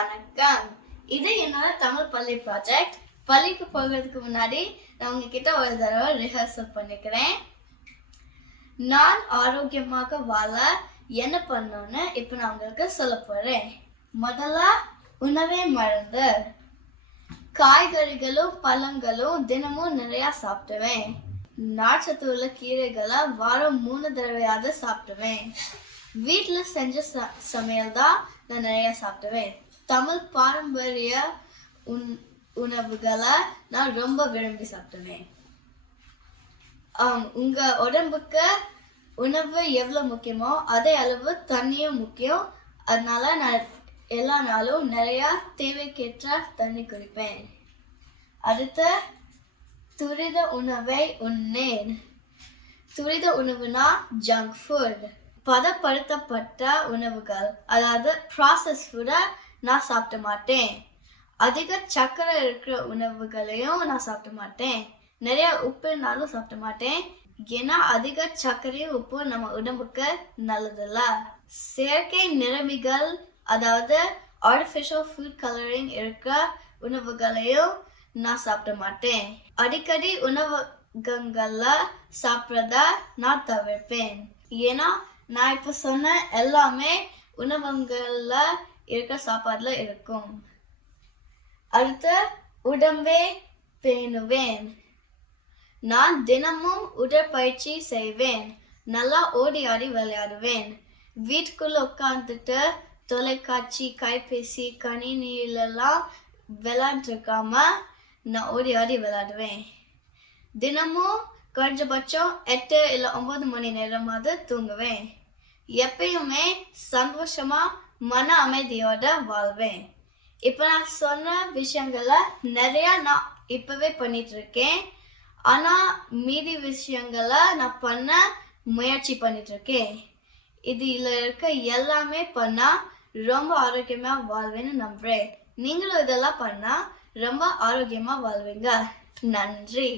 வணக்கம். இது என்னோட தமிழ் பள்ளி ப்ராஜெக்ட். பள்ளிக்கு போகிறதுக்கு முன்னாடி நான் உங்ககிட்ட ஒரு தடவை ரிஹர்சல் பண்ணிக்கிறேன். நான் ஆரோக்கியமாக வாழ என்ன பண்ணணும்னு இப்போ நான் உங்களுக்கு சொல்ல போறேன். முதல்ல உணவே மருந்து. காய்கறிகளும் பழங்களும் தினமும் நிறைய சாப்பிடுவேன். நார்ச்சத்து உள்ள கீரைகளை வாரம் 3 தடவையாவது சாப்பிடுவேன். வீட்டில் செஞ்ச சமையல் தான் நான் நிறைய சாப்பிடுவேன். தமிழ் பாரம்பரிய உணவுகளை நான் ரொம்ப விரும்பி சாப்பிடுவேன். உங்க உடம்புக்கு உணவு எவ்வளோ முக்கியமோ அதே அளவு தண்ணியும் முக்கியம். அதனால நான் எல்லா நாளும் நிறைய தேவைக்கேற்ற தண்ணி குடிப்பேன். அடுத்து துரித உணவை உண்ணேன். துரித உணவுனா ஜங்க் ஃபுட், பதப்படுத்தப்பட்ட உணவுகள், அதாவது ப்ராசஸ் ஃபுட்டை நான் சாப்பிட மாட்டேன். அதிக சர்க்கரை இருக்கிற உணவுகளையும் நான் சாப்பிட மாட்டேன். நிறைய உப்பு இருந்தாலும் சாப்பிட மாட்டேன். ஏன்னா அதிக சர்க்கரையும் உப்பு நம்ம உடம்புக்கு நல்லதில்ல. செயற்கை நிறமிகள், அதாவது ஆர்டிஃபிஷியல் ஃபுட் கலரிங் இருக்கிற உணவுகளையும் நான் சாப்பிட மாட்டேன். அடிக்கடி உணவகங்கள்ல சாப்பிட்றத நான் தவிர்ப்பேன். ஏன்னா நான் இப்போ சொன்ன எல்லாமே உணவகங்கள்ல இருக்கிற சாப்பாடுல இருக்கும். அடுத்து உடம்பை பேணுவேன். நான் தினமும் உடற்பயிற்சி செய்வேன். நல்லா ஓடி ஆடி விளையாடுவேன். வீட்டுக்குள்ள உட்காந்துட்டு தொலைக்காட்சி, கைபேசி, கணினிலெல்லாம் விளையாண்டுருக்காம நான் ஓடி ஆடி விளையாடுவேன். தினமும் குறைஞ்சபட்சம் 8 இல்லை 9 மணி நேரமாவது தூங்குவேன். எப்பயுமே சந்தோஷமா மன அமைதியோட வாழ்வேன். இப்போ நான் சொன்ன விஷயங்களை நிறைய நான் இப்பவே பண்ணிட்டு இருக்கேன். ஆனா மீதி விஷயங்களை நான் பண்ண முயற்சி பண்ணிட்டு இருக்கேன். இதுல இருக்க எல்லாமே பண்ணா ரொம்ப ஆரோக்கியமா வாழ்வேன்னு நம்புறேன். நீங்களும் இதெல்லாம் பண்ணா ரொம்ப ஆரோக்கியமா வாழ்வீங்க. நன்றி.